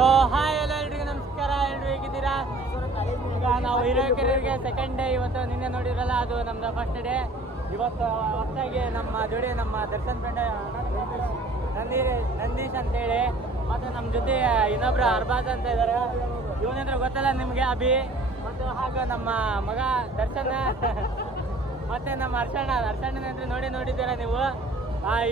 So hi ಎಲ್ಲ ಎಲ್ರಿಗೂ ನಮಸ್ಕಾರ. ಎಲ್ರು ಹೇಗಿದ್ದೀರಾ? ಈಗ ನಾವು ಹಿರೇಕೆರೆಗೆ ಸೆಕೆಂಡ್ ಡೇ ಇವತ್ತು. ನಿನ್ನೆ ನೋಡಿರಲ್ಲ, ಅದು ನಮ್ದು ಫಸ್ಟ್ ಡೇ. ಇವತ್ತು ಹೊಸದಾಗಿ ನಮ್ಮ ಜೋಡಿ ನಮ್ಮ ದರ್ಶನ್ ಫ್ರೆಂಡ್ ನಂದೀಶ್ ಅಂತೇಳಿ, ಮತ್ತು ನಮ್ಮ ಜೊತೆ ಇನ್ನೊಬ್ರು ಅರ್ಬಾಜ್ ಅಂತ ಇದ್ದಾರೆ. ಇವನಂದ್ರೆ ಗೊತ್ತಲ್ಲ ನಿಮಗೆ, ಅಭಿ. ಮತ್ತು ಹಾಗೂ ನಮ್ಮ ಮಗ ದರ್ಶನ ಮತ್ತು ನಮ್ಮ ಹರ್ಷಣ್ಣ ಅಂದರೆ ನೋಡಿದ್ದೀರಾ ನೀವು.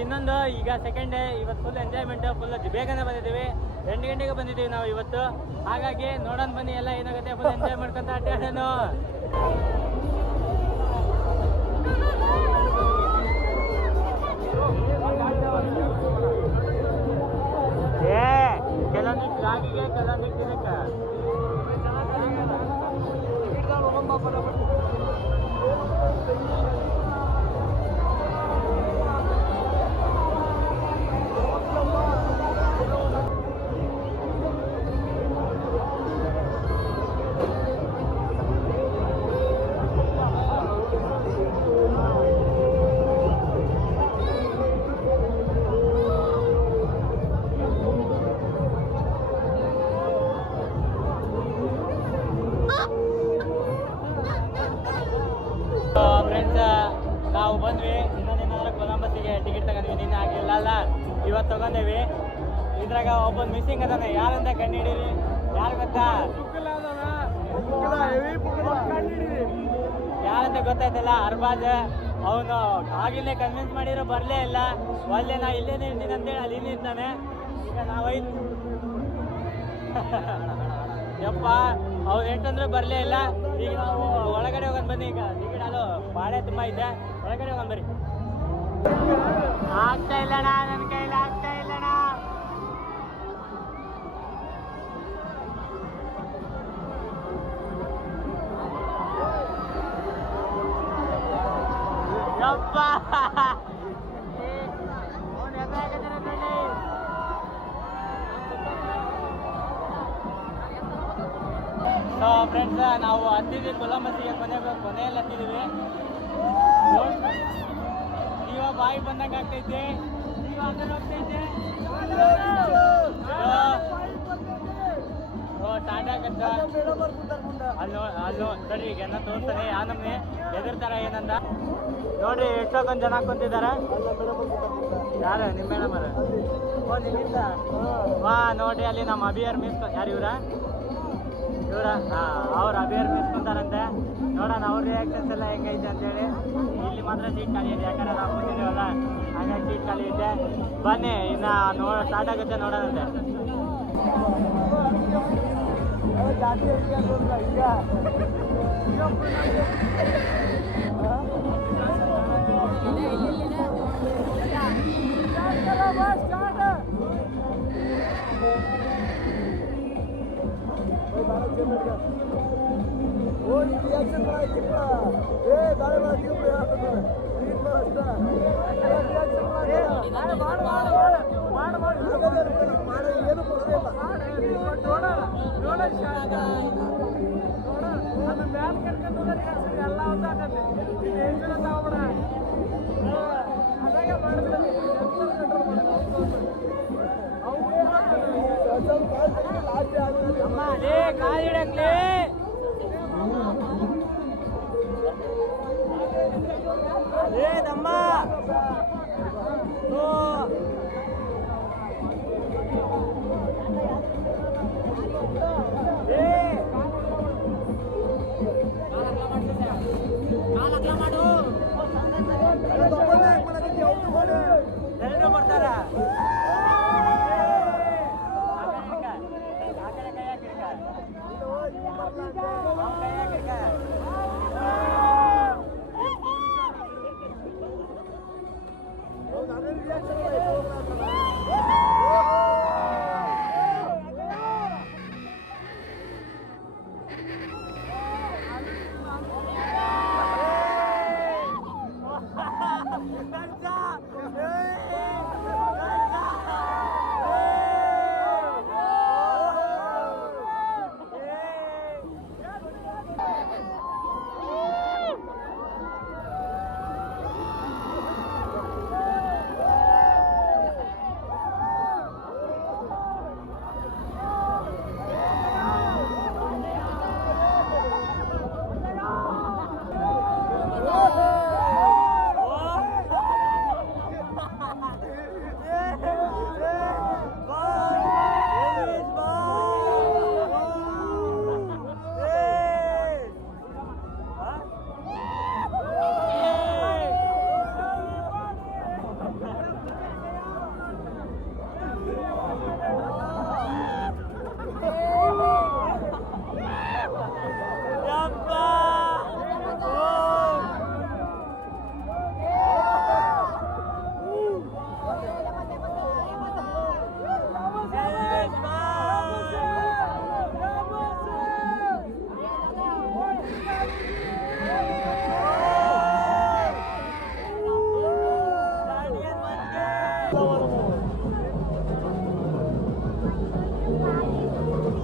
ಇನ್ನೊಂದು ಈಗ ಸೆಕೆಂಡ್ ಡೇ. ಇವತ್ತು ಫುಲ್ ಎಂಜಾಯ್ಮೆಂಟು, ಫುಲ್ ಬೇಗನೆ ಬಂದಿದ್ದೀವಿ. 8 ಗಂಟೆಗೆ ಬಂದಿದ್ದೀವಿ ನಾವು ಇವತ್ತು. ಹಾಗಾಗಿ ನೋಡೋಣ ಬನ್ನಿ ಎಲ್ಲ ಏನಾಗುತ್ತೆ, ಫುಲ್ ಎಂಜಾಯ್ ಮಾಡ್ಕೊಂತ ಅಡ್ಡಾಡೋನು. ಕೆಲವೊಂದು ಗಾಡಿಗೆ ಕೆಲವೊಂದು ಗಿಡಕ್ಕೆ ನಾವು ಬಂದ್ವಿ. ಇನ್ನೊಂದೇನಾದ್ರೂ ಕೊಲಂಬಸ್ಸಿಗೆ ಟಿಕೆಟ್ ತಗೊಂಡ್ವಿ. ನಿನ್ನೆ ಆಗಲಿಲ್ಲ ಅಲ್ಲ, ಇವತ್ತು ತಗೊಂಡೇವಿ. ಇದ್ರಾಗ ಒಬ್ಬನು ಮಿಸ್ಸಿಂಗ್ ಅದಾನೆ. ಯಾರಂತ ಕಂಡಿಡೀರಿ? ಯಾರು ಗೊತ್ತಾ? ಯಾರಂತ ಗೊತ್ತಾಯ್ತಲ್ಲ, ಅರ್ಬಾಜ್. ಅವನು ಆಗಿಲ್ಲೇ ಕನ್ವಿನ್ಸ್ ಮಾಡಿರೋ ಬರಲೇ ಇಲ್ಲ. ಒಳ್ಳೆ ನಾ ಇಲ್ಲೇನೇ ಇರ್ತೀನಿ ಅಂತೇಳಿ ಅಲ್ಲಿ ನಿಂತಾನೆ. ಈಗ ನಾವೈದು ಯಪ್ಪ ಅವ್ರು ಎಂಟಂದ್ರೆ ಬರಲೇ ಇಲ್ಲ. ಈಗ ನಾವು ಒಳಗಡೆ ಹೋಗೋಣ ಬನ್ನಿ. ಈಗ ಟಿಕೆಟ್ ಅದು ಬಾಳೆ ತುಂಬ ಇದೆ. ಒಳಗಡೆ ಹೋಗೋಣ ಬರ್ರಿ. ಆಗ್ತಾ ಇಲ್ಲಣ್ಣ, ನನ್ನ ಕೈಲಿ ಆಗ್ತಾ ಇಲ್ಲಣ್ಣ. ಯಪ್ಪ ಸೊ ಫ್ರೆಂಡ್ಸ್, ನಾವು ಹತ್ತಿದ್ವಿ ಕೊಲಂಬಸ್ಸಿಗೆ. ಕೊನೆಯಲ್ಲಿ ಹತ್ತಿದ್ದೀವಿ. ಜೀವ ಬಾಯಿ ಬಂದಂಗೆ ಆಗ್ತೈತಿ. ಜೀವ ಅಂದ್ರೆ ಹೋಗ್ತೈತೆ. ಸ್ಟಾರ್ಟ್ ಆಗತ್ತ. ಅಲ್ಲೋ ಸರಿ, ಈಗ ಎಲ್ಲ ತೋರಿಸ್ತಾರೆ. ಯಾವ ನಮ್ಗೆ ಎದುರ್ತಾರ ಏನಂದ ನೋಡ್ರಿ. ಎಷ್ಟೊಂದು ಜನ ಕುಂತಿದ್ದಾರೆ. ಯಾರು? ನಿಮ್ಮ ಮೇಡಮ್ ಅರ? ಓ, ನಿಮ್ಮಿಂದ? ನೋಡ್ರಿ, ಅಲ್ಲಿ ನಮ್ಮ ಅಭಿಯರ್ ಮಿಸ್. ಯಾರು ಇವರ? ಅವ್ರ ಅಭಿಯರ್ ಮಿಸ್ಕೊಂತಾರಂತೆ. ನೋಡೋಣ ಅವ್ರ ರಿಯಾಕ್ಷನ್ಸ್ ಎಲ್ಲ ಹೆಂಗೈತೆ ಅಂತೇಳಿ. ಇಲ್ಲಿ ಮಾತ್ರ ಸೀಟ್ ಖಾಲಿ ಇದೆ, ಯಾಕಂದ್ರೆ ನಾವು ಕೂತಿದ್ದೀವಲ್ಲ, ಹಾಗಾಗಿ ಸೀಟ್ ಖಾಲಿ ಇದೆ. ಬನ್ನಿ, ಇನ್ನು ಸ್ಟಾರ್ಟ್ ಆಗುತ್ತೆ, ನೋಡೋಣಂತೆ. ಕಾಲಿಡಕ್ಲಿ ಏದಮ್ಮ.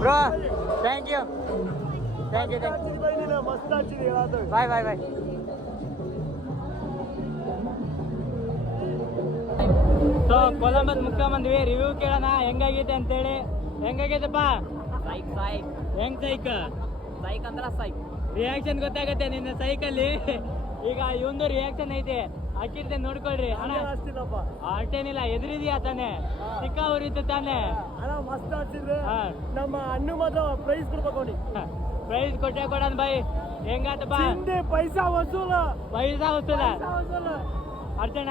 Bro thank you bye bye bye. So Columbus ಮುಕ್ಕ ಬಂದ್ವಿ, ರಿವ್ಯೂ ಕೇಳೋಣ ಹೆಂಗಾಗೈತೆ ಅಂತೇಳಿ. ಹೆಂಗಾಗೈತಪ್ಪ? ಸೈಕ್ ಹೆಂಗ್ ಸೈಕ್ ಅಂದ್ರೆ ಸೈಕ್ ರಿಯಾಕ್ಷನ್ ಗೊತ್ತಾಗತ್ತೆ ನಿನ್ನ ಸೈಕಲ್ಲಿ. ಈಗ ಇವಂದು ರಿಯಾಕ್ಷನ್ ಐತೆ, ಹಾಕಿರ್ತೇನೆ ನೋಡ್ಕೊಳ್ರಿ ಅಣ್ಣ. ಅಷ್ಟೇನಿಲ್ಲ, ಎದುರಿದ್ಯಾ ತಾನೆ, ಸಿಕ್ಕ ಉರಿತು ತಾನೆ. ಮಸ್ತ್ ಹಚ್ಚಿದ್ರೆ ನಮ್ಮ ಅಣ್ಣು ಮಾತ್ರ ಪ್ರೈಸ್ ಕೊಡ್ಬೇಕು ಅವ್ನಿಗೆ. ಪ್ರೈಸ್ ಕೊಟ್ಟೆ ಕೊಡೋಣ ಬಾಯ್. ಹೆಂಗಾತಪ್ಪ? ಪೈಸಾ ವಸೂಲ ಅರ್ಚಣ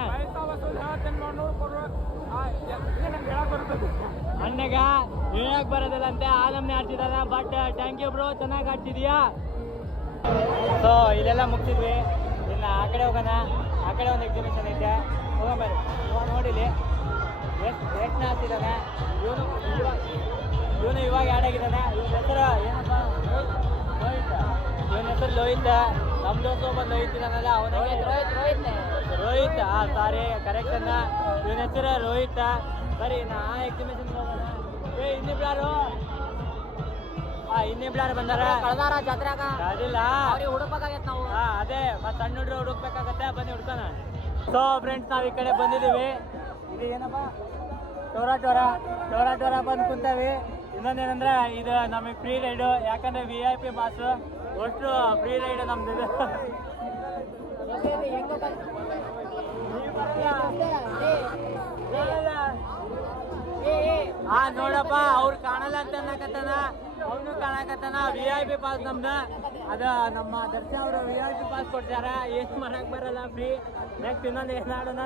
ಅಣ್ಣಗ ಹೇಳಕ್ ಬರೋದಿಲ್ಲ ಅಂತೆ, ಆ ನಮ್ನೆ ಆಡ್ತಿದ್ದಾನ. ಬಟ್ ಥ್ಯಾಂಕ್ ಯು ಬ್ರೋ, ಚೆನ್ನಾಗಿ ಆಡ್ತಿದೀಯಾ. ಸೊ ಇಲ್ಲೆಲ್ಲ ಮುಗಿಸಿದ್ವಿ, ಇನ್ನು ಆ ಕಡೆ ಹೋಗೋಣ. ಆ ಕಡೆ ಒಂದು ಎಕ್ಸಿಬಿಷನ್ ಐತೆ, ಹೋಗೋಣ ಇವಾಗ ನೋಡಿಲಿ ಎಷ್ಟು ಆಗ್ತಿದ್ದಾನೆ ಇವನು ಇವಾಗ ಆ್ಯಡ್ ಆಗಿದ್ದಾನೆ. ಇವನ ಹೆಸರು ಏನಪ್ಪ? ಇವನ ಹೆಸರು ಲೋಹಿತ್. ನಮ್ಮ ದೋಸ್ತ ಒಬ್ಬ ಲೋಹಿತ್ ಇದ್ದಾನಲ್ಲ, ಅವನಿಗೆ ರೋಹಿತ್. ಸಾರಿ ಕರೆಕ್ಷನ್, ಇವನ ಹೆಸರು ರೋಹಿತ್. ಸರಿ ನಾ ಆ ಎಕ್ಸಿಬಿಷನ್ ಹೋಗೋಣ. ಇನ್ನಿಬ್ರು ಬಂದಾರ ಜಾತ್ರೆಗ ಅದಿಲ್ಲ, ಹುಡುಕ್ಬೇಕಾಗೈತೆ ನಾವು. ಅದೇ ಮತ್ತೆ ಸಣ್ಣ ಹುಡುಗರು ಹುಡುಕ್ಬೇಕಾಗತ್ತೆ, ಬನ್ನಿ ಹುಡ್ಕೋಣ. ಸೊ ಫ್ರೆಂಡ್ಸ್, ನಾವು ಈ ಕಡೆ ಬಂದಿದ್ದೀವಿ. ಇದು ಏನಪ್ಪ? ಟೋರಾ ಬಂದು ಕುಂತೇವಿ. ಇನ್ನೊಂದೇನಂದ್ರೆ ಇದು ನಮಗೆ ಫ್ರೀ ರೈಡು, ಯಾಕಂದ್ರೆ VIP ಪಾಸು. ಒಟ್ಟು ಫ್ರೀ ರೈಡ್ ನಮ್ದು. ನೋಡಪ್ಪ, ಅವ್ರು ಕಾಣಲ್ಲ ಅಂತ ಅನ್ನಕತ್ತಾನ, ಅವನು ಕಾಣಕತ್ತಾನ. VIP ಪಾಸ್ ನಮ್ದು. ಅದ ನಮ್ಮ ದರ್ಶನ ಅವರು VIP ಪಾಸ್ ಕೊಡ್ತಾರ, ಏನು ಮಾಡಕ್ ಬರಲ್ಲ, ಫ್ರೀ. ನೆಕ್ಸ್ಟ್ ಇನ್ನೊಂದು ಏನಾಡೋಣ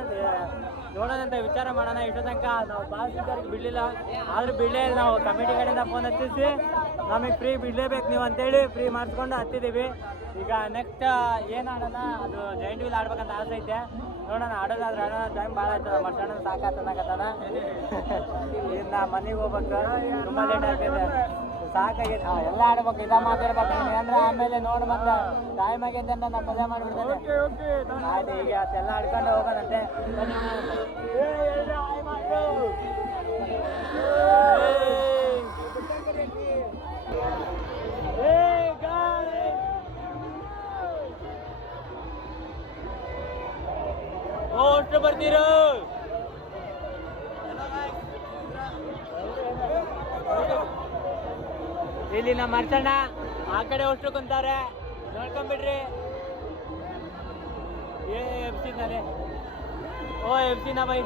ನೋಡೋಣಂತ ವಿಚಾರ ಮಾಡೋಣ. ಇಷ್ಟೋ ತನಕ ನಾವು ಪಾಸ್ಗಾರಿಗೆ ಬಿಡಲಿಲ್ಲ, ಆದ್ರೂ ಬಿಡಲೇ ಇಲ್ಲ. ನಾವು ಕಮಿಟಿ ಕಡೆಯಿಂದ ಫೋನ್ ಹಚ್ಚಿಸಿ ನಮಗೆ ಫ್ರೀ ಬಿಡಲೇಬೇಕು ನೀವು ಅಂತೇಳಿ ಫ್ರೀ ಮಾಡಿಸ್ಕೊಂಡು ಹತ್ತಿದ್ದೀವಿ. ಈಗ ನೆಕ್ಸ್ಟ್ ಏನು ಆಡೋಣ, ಅದು ಜೈಂಟ್ ವೀಲ್ ಆಡ್ಬೇಕಂತ ಆಸೆ ಐತೆ. ನೋಡೋಣ, ಆಡೋದಾದ್ರೆ ಆಡೋಣ. ಟೈಮ್ ಭಾಳ ಆಯ್ತದ, ಮರ್ಸಣ್ಣ ಸಾಕಾತನಕತ್ತಾನ. ಇನ್ನು ಮನೆಗೆ ಹೋಗ್ಬೇಕು, ತುಂಬ ಲೇಟ್ ಆಗ್ತಿದೆ, ಸಾಕಾಗೈತೆ. ಎಲ್ಲ ಆಡ್ಬೇಕು, ಇದ ಮಾತಾಡ್ಬೇಕು ಅಂದ್ರೆ ಆಮೇಲೆ ನೋಡಿ ಮತ್ತೆ ಟೈಮ್ ಆಗೈತೆ ಅಂತ ನಾವು ಮಜಾ ಮಾಡಿಬಿಡ್ತೇನೆ. ಆಯ್ತು, ಈಗ ಎಲ್ಲ ಆಡ್ಕೊಂಡು ಹೋಗೋಣಂತೆ. ಅಷ್ಟು ಬರ್ತೀರೋ? ಇಲ್ಲಿ ನಮ್ಮ ಅರ್ಚಣ್ಣ ಆ ಕಡೆ ಅಷ್ಟು ಕುಂತಾರೆ, ನೋಡ್ಕೊಂಡ್ಬಿಡ್ರಿ. FC ನಾನೇ. FC ನಾ ಬೈ.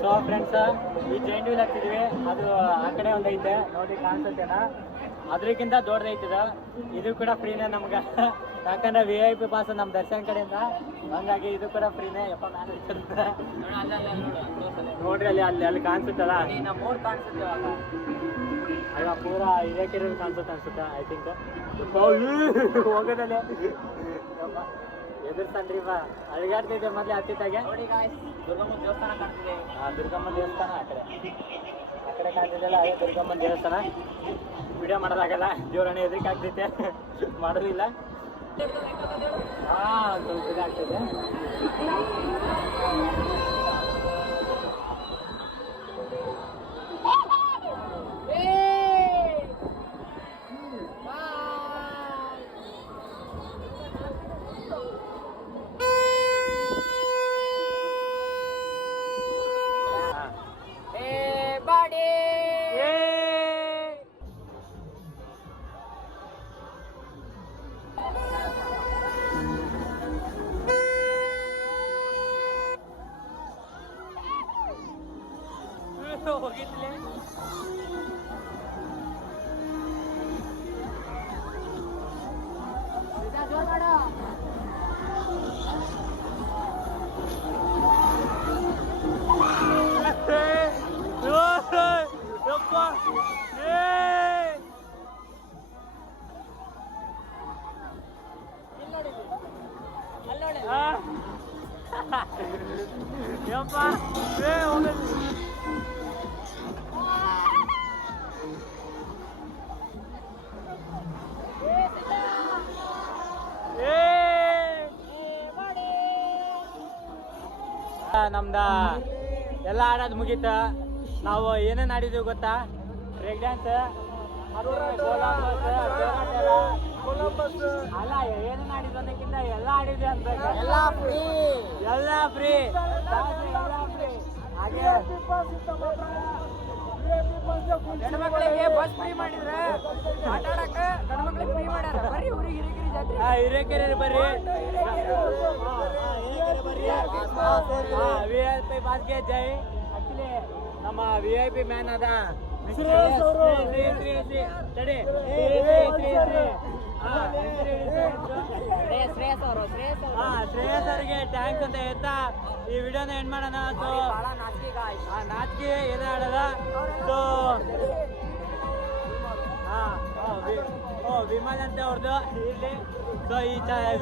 ಸೊ ಫ್ರೆಂಡ್ಸ್, ಈ ಜೈಂಟ್ ವೀಲ್ ಹಾಕ್ತಿದ್ವಿ, ಅದು ಆ ಕಡೆ ಒಂದು ಐತೆ ನೋಡಿ, ಕಾಣಿಸುತ್ತೇನ? ಅದ್ರಕ್ಕಿಂತ ದೊಡ್ಡದೈತಿದ. ಇದು ಕೂಡ ಫ್ರೀನೇ ನಮ್ಗೆ, ಯಾಕಂದ್ರೆ VIP ಪಾಸ್ ನಮ್ಮ ದರ್ಶನ್ ಕಡೆಯಿಂದ, ಹಂಗಾಗಿ ಇದು ಕೂಡ ಫ್ರೀನೇ. ಯಪ್ಪ ನೋಡ್ರಿ, ಅಲ್ಲಿ ಕಾಣಿಸುತ್ತಲ್ಲ, ಅಲ್ಲ ಪೂರಾ ಹಿರೇಕೆರೆ ಕಾಣಿಸುತ್ತೆ ಅನ್ಸುತ್ತೆ, ಐ ಥಿಂಕ್. ಹೋಗೋದಲ್ಲೇ ಎದುರ್ತಾನ್ರಿ ಬಾ, ಅಳಿಗಾಡ್ತೈತೆ ಮೊದ್ಲು ಹತ್ತಿತ್ತಾಗೆ. ದುರ್ಗಮ್ಮ ದೇವಸ್ಥಾನ ಕಾಣ್ತಿದೆ. ದುರ್ಗಮ್ಮ ದೇವಸ್ಥಾನ ಆ ಕಡೆ ಕಾಣ್ತಿದ್ದಲ್ಲ, ಅದೇ ದುರ್ಗಮ್ಮನ ದೇವಸ್ಥಾನ. ವಿಡಿಯೋ ಮಾಡೋದಾಗಲ್ಲ, ಜೋರಾಣಿ ಎದ್ರಿಕೆ ಆಗ್ತೈತೆ, ಮಾಡೋದಿಲ್ಲ. ಸ್ವಲ್ಪ ಇದಾಗ್ತೈತೆ. ಯಪ್ಪ ಏ ಹೋಗಲ್ಲ ನಮ್ದ ಎಲ್ಲ ಆಡೋದು ಮುಗೀತ. ನಾವು ಏನೇನು ಆಡಿದ್ವಿ ಗೊತ್ತಾ? ಬ್ರೇಕ್ ಡ್ಯಾನ್ಸ್, ಅಲ್ಲ ಏನೇನು ಆಡಿದ್ವಿ ಅನ್ನೋಕ್ಕಿಂತ ಎಲ್ಲ ಆಡಿದ್ವಿ ಅನ್ಬೇಕು. ಎಲ್ಲ ಫ್ರೀ ಹಾಗೆ ಹೆಣ್ಮಕ್ಳಿಗೆ ಬಸ್ ಫ್ರೀ ಮಾಡಿದ್ರೆ ಆಟ ಆಡಕ ಗಂಡ್ಮಕ್ಳಿಗೆ ಫ್ರೀ ಮಾಡ್ಯಾರ. ಬರ್ರಿ ಊರಿಗೆ ಹಿರೇಕೆರೆ ಜಾತ್ರೆ. ಹಿರೇಕೆರೆ ಬರ್ರಿ, VIP ಬಾಸ್ಗೆ ಜೈ. ಆಕ್ಚುಲಿ ನಮ್ಮ VIP ಮ್ಯಾನ್ ಅದ ಶ್ರೇಯಸ್ ಅವ್ರಿಗೆ ಥ್ಯಾಂಕ್ಸ್ ಅಂತ ಹೇಳ್ತಾ ಈ ವಿಡಿಯೋನ ಎಂಡ್ ಮಾಡೋಣ. ಸೊ ನಾಚಿಕೆ ಏನೇ ಆಡೋದ. ಸೊ ವಿಮಲ್ ಅಂತ ಅವ್ರದ್ದು ಇರಲಿ. ಸೊ ಈ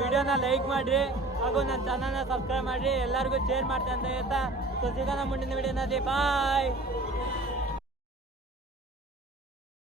ವಿಡಿಯೋನ ಲೈಕ್ ಮಾಡಿರಿ ಹಾಗೂ ನನ್ನ ಚಾನಲ್ನ ಸಬ್ಸ್ಕ್ರೈಬ್ ಮಾಡಿರಿ, ಎಲ್ಲರಿಗೂ ಶೇರ್ ಮಾಡ್ತೀನಿ ಅಂತ ಹೇಳ್ತಾ ಸೊ ಸಿಗೋಣ ಮುಂದಿನ ವಿಡಿಯೋನಲ್ಲಿ. ಬಾಯ್.